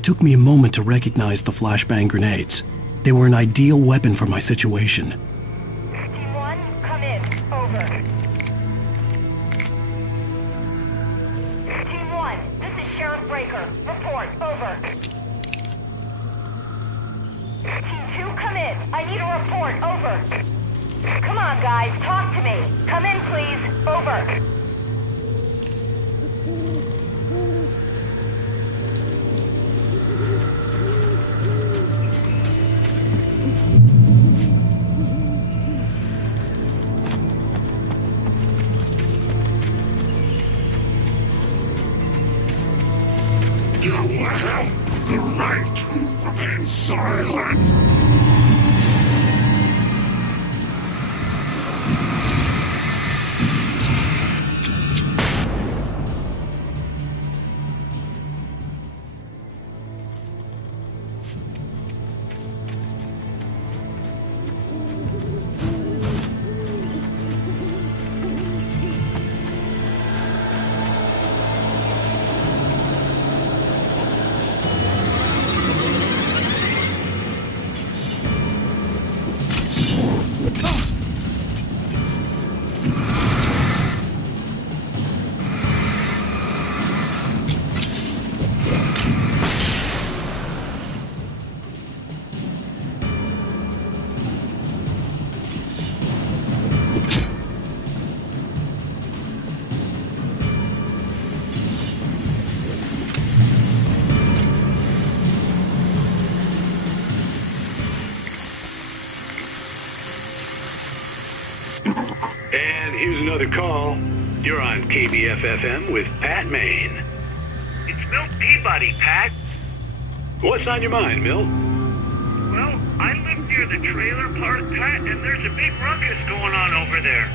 It took me a moment to recognize the flashbang grenades. They were an ideal weapon for my situation. Team 1, come in. Over. Team 1, this is Sheriff Breaker. Report. Over. Team 2, come in. I need a report. Over. Come on, guys. Talk to me. Come in, please. Over. You have the right to remain silent. And here's another call. You're on KBF-FM with Pat Maine. It's Milt Peabody, Pat. What's on your mind, Milt? Well, I live near the trailer park, Pat, and there's a big ruckus going on over there.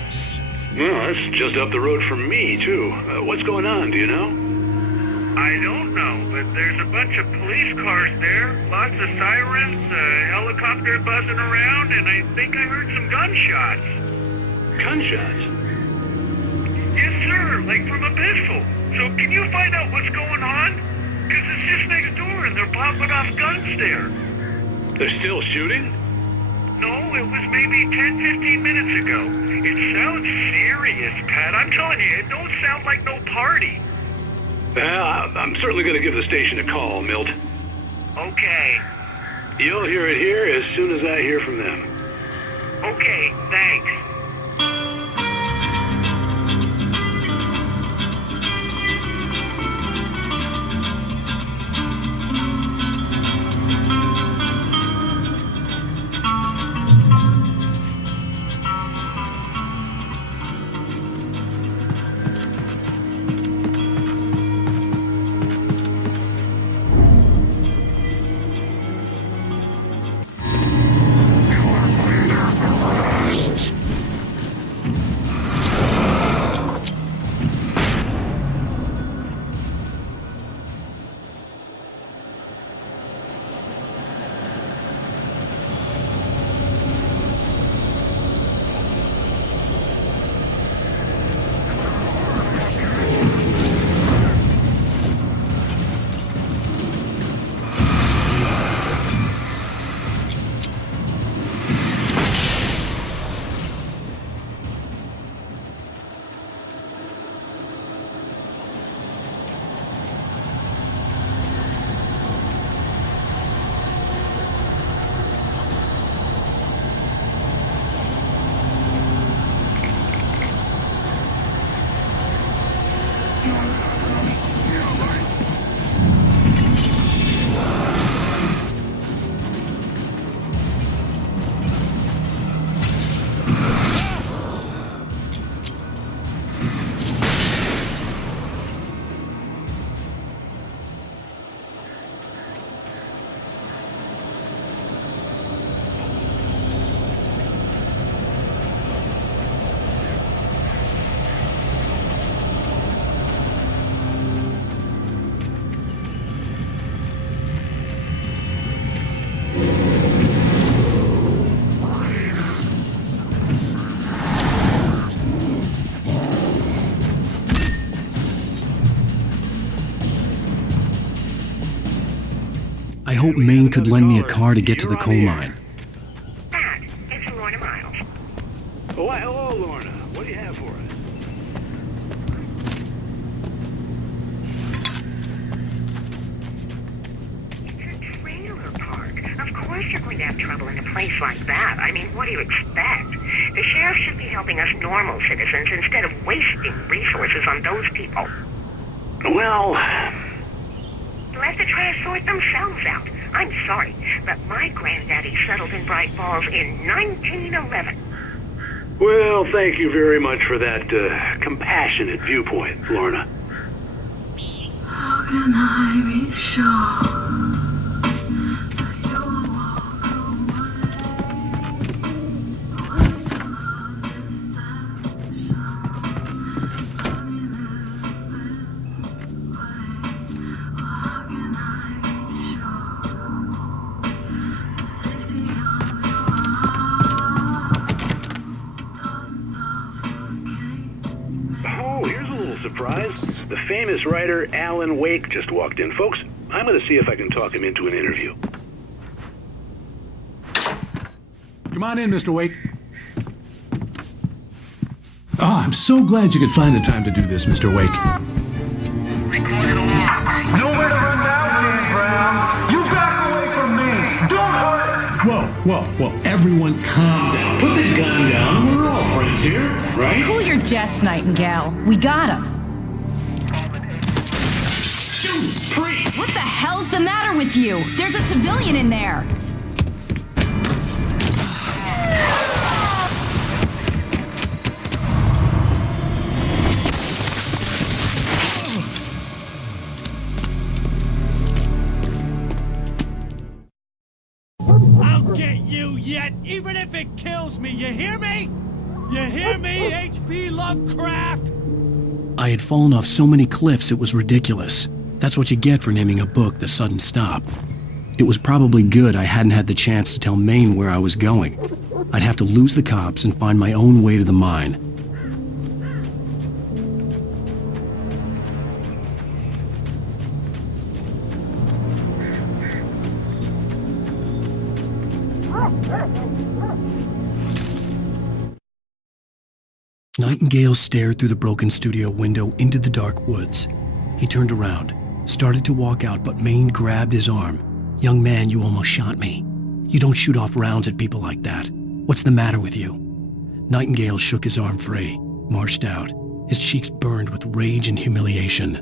Well, that's just up the road from me, too. What's going on, do you know? I don't know, but there's a bunch of police cars there, lots of sirens, a helicopter buzzing around, and I think I heard some gunshots. Gunshots? Yes, sir, like from a pistol. So can you find out what's going on? Because it's just next door and they're popping off guns there. They're still shooting? No, it was maybe 10, 15 minutes ago. It sounds serious, Pat. I'm telling you, it don't sound like no party. Well, I'm certainly going to give the station a call, Milt. Okay. You'll hear it here as soon as I hear from them. Okay, thanks. Maine could lend me a car to get to the coal mine. Pat, it's Lorna Miles. Oh, hello, Lorna. What do you have for us? It's a trailer park. Of course you're going to have trouble in a place like that. I mean, what do you expect? The sheriff should be helping us normal citizens instead of wasting resources on those people. Well, Let the trash sort themselves out. I'm sorry, but my granddaddy settled in Bright Falls in 1911. well, thank you very much for that compassionate viewpoint, Lorna. How can I be sure that you'll walk Oh, here's a little surprise. The famous writer Alan Wake just walked in. Folks, I'm going to see if I can talk him into an interview. Come on in, Mr. Wake. Oh, I'm so glad you could find the time to do this, Mr. Wake. Nowhere to run now, Dan Brown. You back away from me. Don't hurt. Whoa, everyone calm down. Put the gun down. We're all friends here, right? Cool your jets, Nightingale. We got him. What the hell's the matter with you? There's a civilian in there. I'll get you yet, even if it kills me. You hear me? You hear me, H.P. Lovecraft? I had fallen off so many cliffs it was ridiculous. That's what you get for naming a book The Sudden Stop. It was probably good I hadn't had the chance to tell Maine where I was going. I'd have to lose the cops and find my own way to the mine. Nightingale stared through the broken studio window into the dark woods. He turned around, started to walk out, but Maine grabbed his arm. "Young man, you almost shot me. You don't shoot off rounds at people like that. What's the matter with you?" Nightingale shook his arm free, marched out. His cheeks burned with rage and humiliation.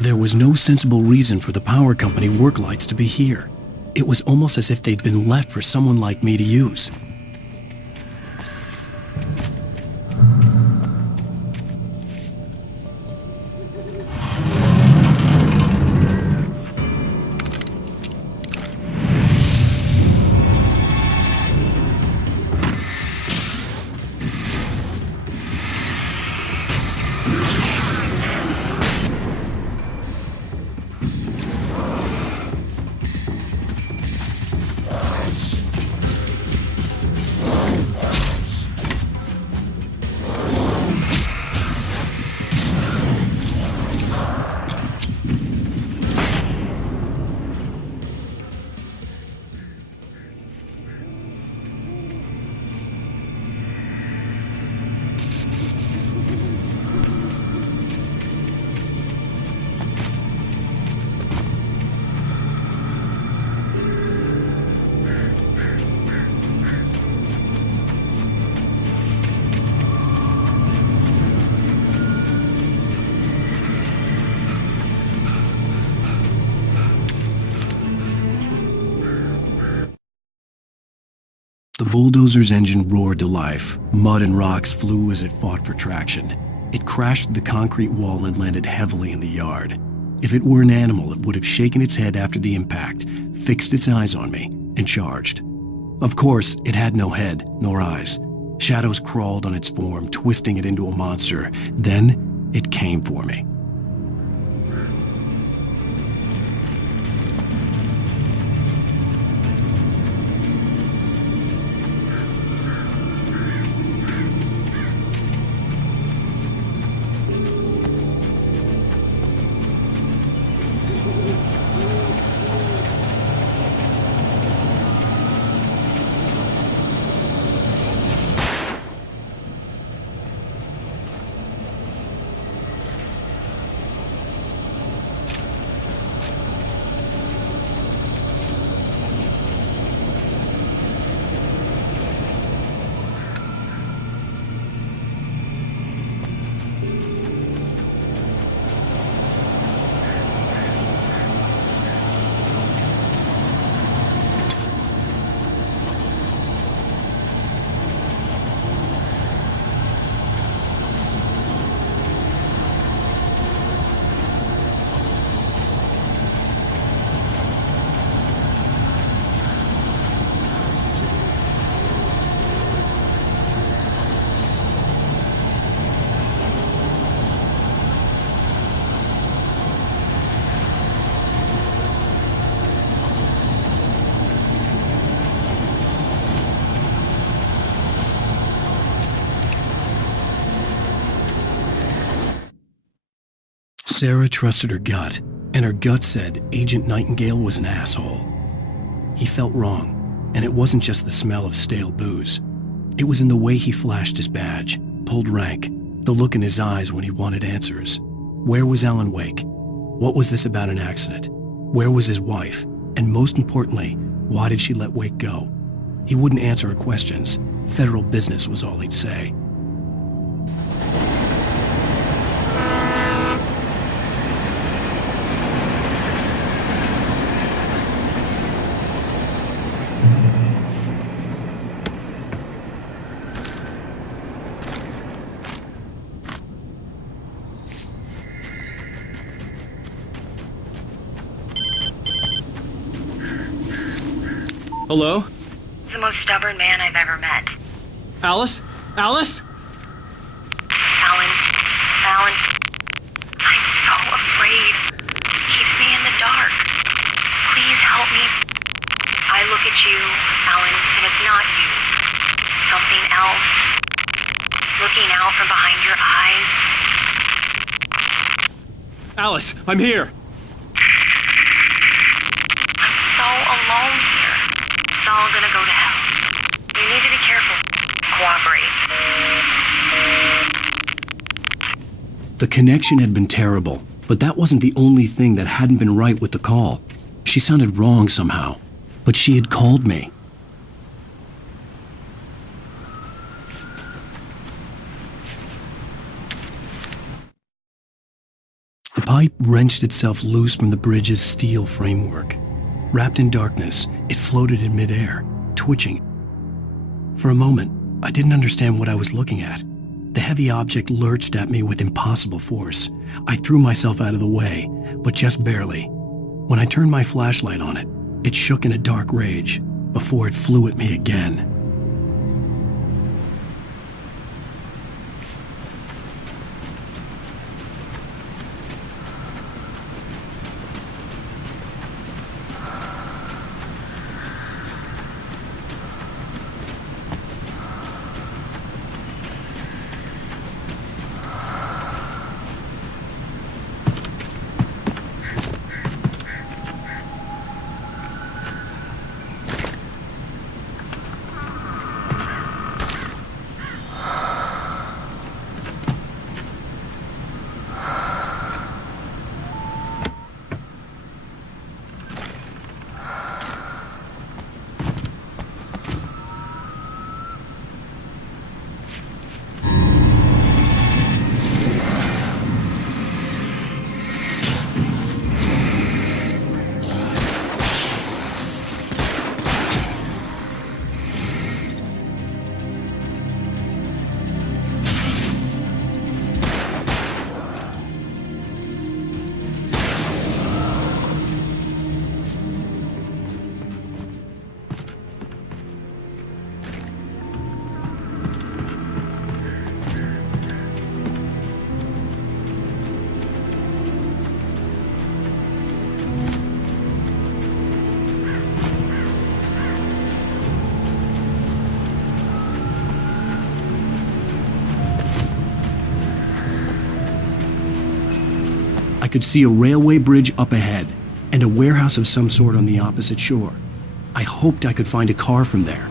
There was no sensible reason for the power company work lights to be here. It was almost as if they'd been left for someone like me to use. The bulldozer's engine roared to life. Mud and rocks flew as it fought for traction. It crashed through the concrete wall and landed heavily in the yard. If it were an animal, it would have shaken its head after the impact, fixed its eyes on me, and charged. Of course, it had no head nor eyes. Shadows crawled on its form, twisting it into a monster. Then, it came for me. Sarah trusted her gut, and her gut said Agent Nightingale was an asshole. He felt wrong, and it wasn't just the smell of stale booze. It was in the way he flashed his badge, pulled rank, the look in his eyes when he wanted answers. Where was Alan Wake? What was this about an accident? Where was his wife? And most importantly, why did she let Wake go? He wouldn't answer her questions. Federal business was all he'd say. Hello? The most stubborn man I've ever met. Alice? Alice? Alan. Alan. I'm so afraid. It keeps me in the dark. Please help me. I look at you, Alan, and it's not you. Something else. Looking out from behind your eyes. Alice, I'm here. I'm so alone here. It's all gonna go to hell. You need to be careful. Cooperate. The connection had been terrible, but that wasn't the only thing that hadn't been right with the call. She sounded wrong somehow, but she had called me. The pipe wrenched itself loose from the bridge's steel framework. Wrapped in darkness, it floated in midair, twitching. For a moment, I didn't understand what I was looking at. The heavy object lurched at me with impossible force. I threw myself out of the way, but just barely. When I turned my flashlight on it, it shook in a dark rage before it flew at me again. I could see a railway bridge up ahead and a warehouse of some sort on the opposite shore. I hoped I could find a car from there.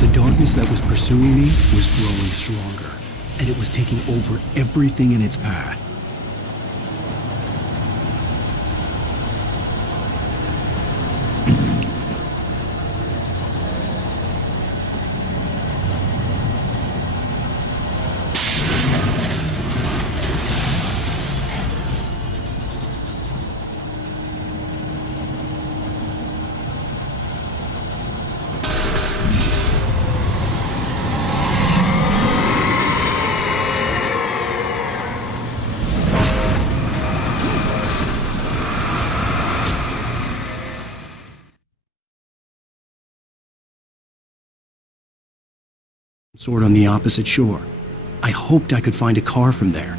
The darkness that was pursuing me was growing stronger, and it was taking over everything in its path. Sort on the opposite shore. I hoped I could find a car from there.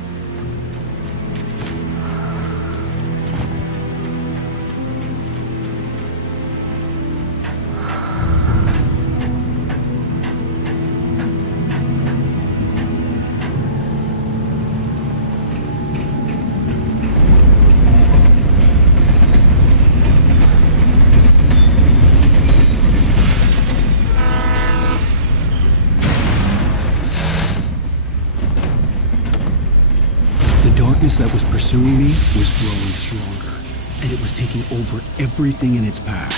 The darkness that was pursuing me was growing stronger, and it was taking over everything in its path.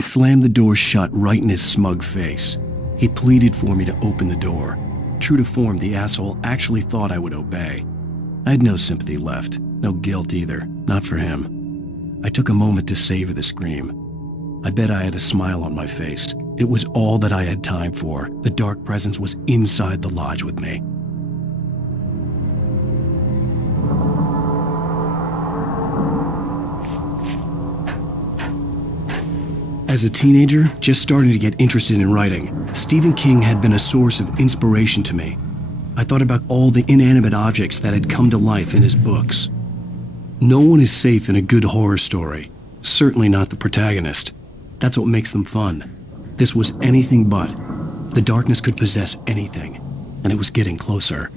I slammed the door shut right in his smug face. He pleaded for me to open the door. True to form, the asshole actually thought I would obey. I had no sympathy left, no guilt either, not for him. I took a moment to savor the scream. I bet I had a smile on my face. It was all that I had time for. The dark presence was inside the lodge with me. As a teenager, just starting to get interested in writing, Stephen King had been a source of inspiration to me. I thought about all the inanimate objects that had come to life in his books. No one is safe in a good horror story, certainly not the protagonist. That's what makes them fun. This was anything but. The darkness could possess anything, and it was getting closer.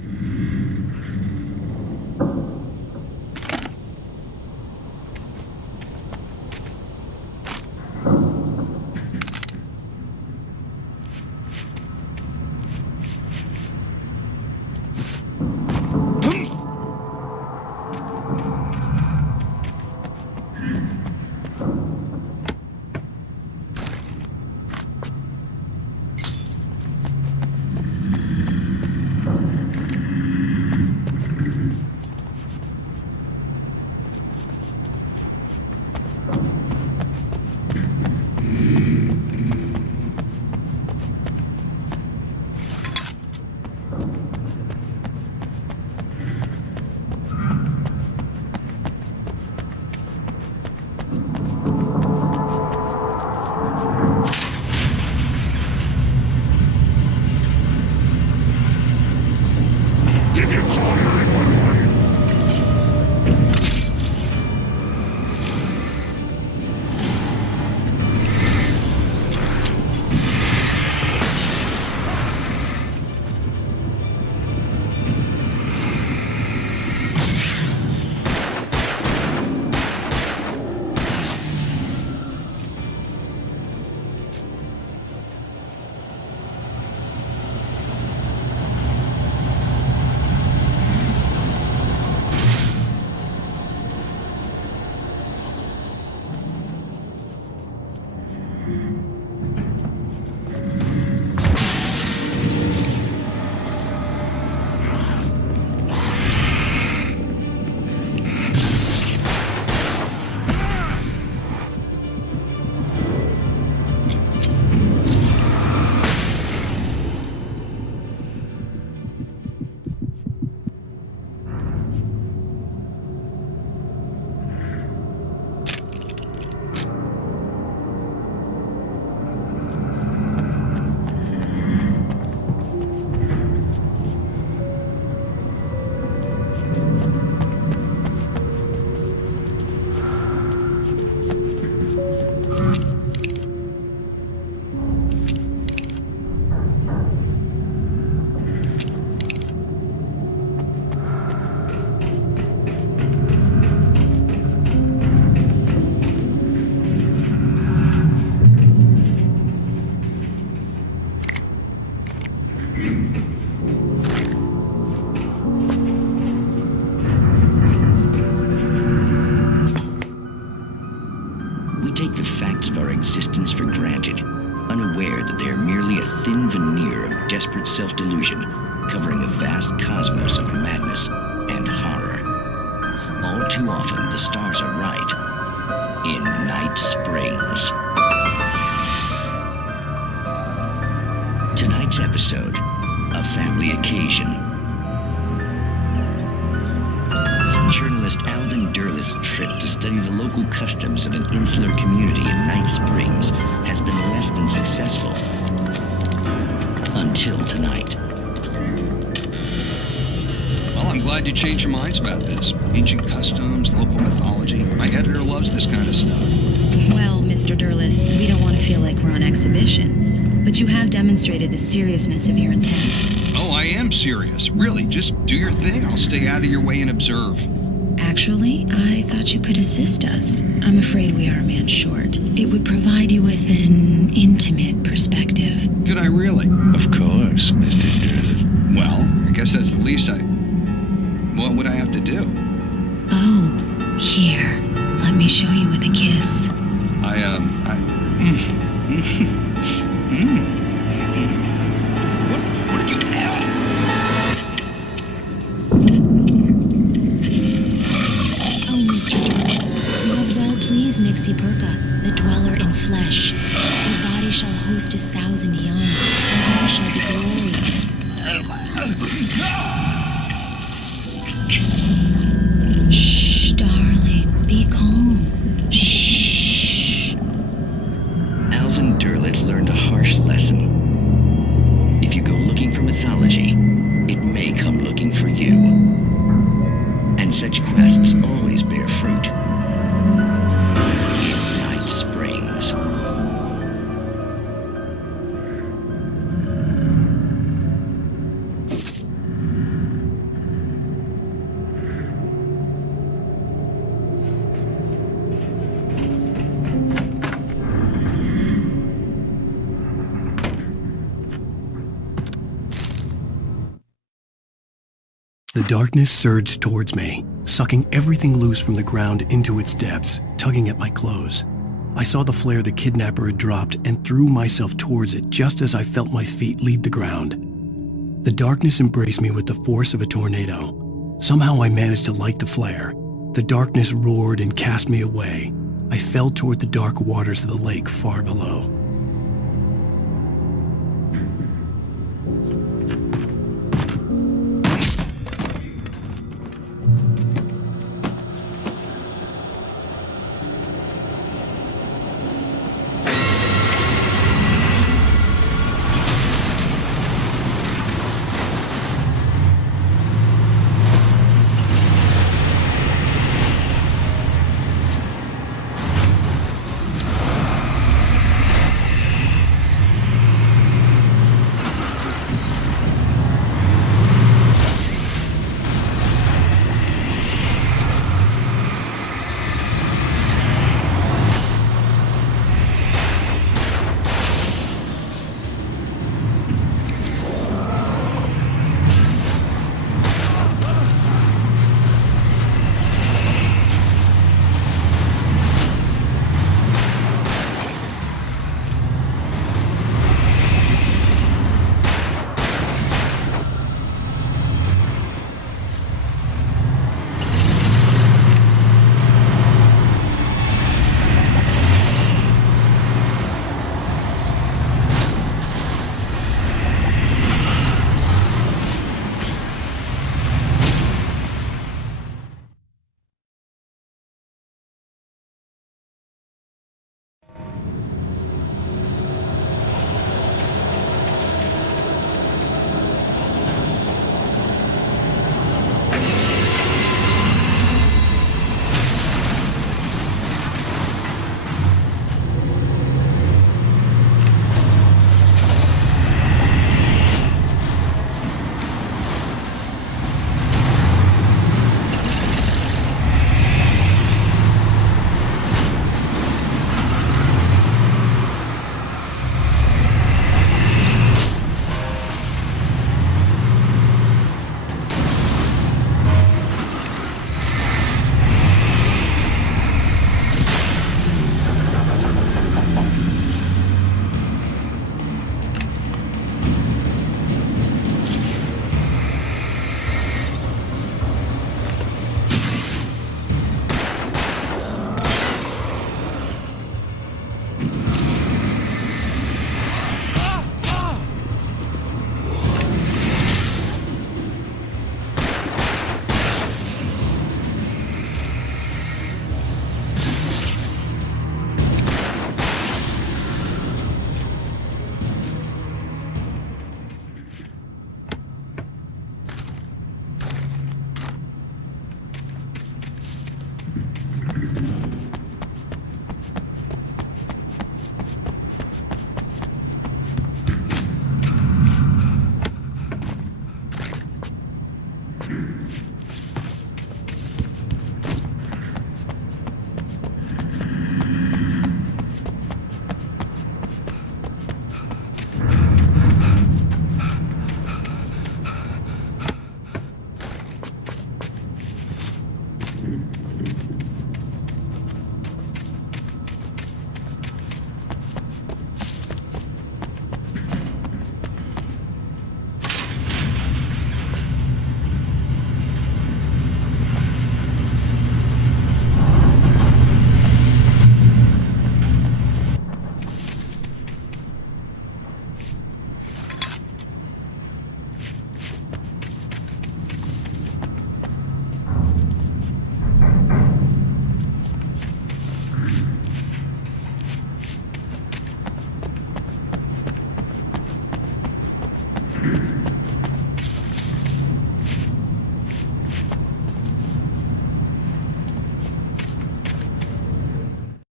Did you call 911? take the facts of our existence for granted, unaware that they are merely a thin veneer of desperate self-delusion covering a vast cosmos of madness and horror. All too often, the stars are right. In Night Springs. Tonight's episode, A Family Occasion. Journalist Alvin Derlis' trip to study the local customs of an insular community in Night Springs has been less than successful. Until tonight. Well, I'm glad you changed your minds about this. Ancient customs, local mythology. My editor loves this kind of stuff. Well, Mr. Derlith, we don't want to feel like we're on exhibition, but you have demonstrated the seriousness of your intent. Oh, I am serious. Really, just do your thing. I'll stay out of your way and observe. Actually, I thought you could assist us. I'm afraid we are a man short. It would provide you with an intimate perspective. Could I really? Of course, Mr. Derlith. Well, I guess that's the least What would I have to do? Oh, here. Let me show you with a kiss. What did you have? Oh, Mr. Durley, you have well pleased Nixie Perka, the dweller in flesh. Your body shall host his 1,000 young, and all shall be glory. Shh, darling, be calm. Shh. Alvin Derleth learned a harsh lesson. If you go looking for mythology, it may come looking for you. And such quests always bear fruit. Night Springs. The darkness surged towards me, sucking everything loose from the ground into its depths, tugging at my clothes. I saw the flare the kidnapper had dropped and threw myself towards it just as I felt my feet leave the ground. The darkness embraced me with the force of a tornado. Somehow I managed to light the flare. The darkness roared and cast me away. I fell toward the dark waters of the lake far below.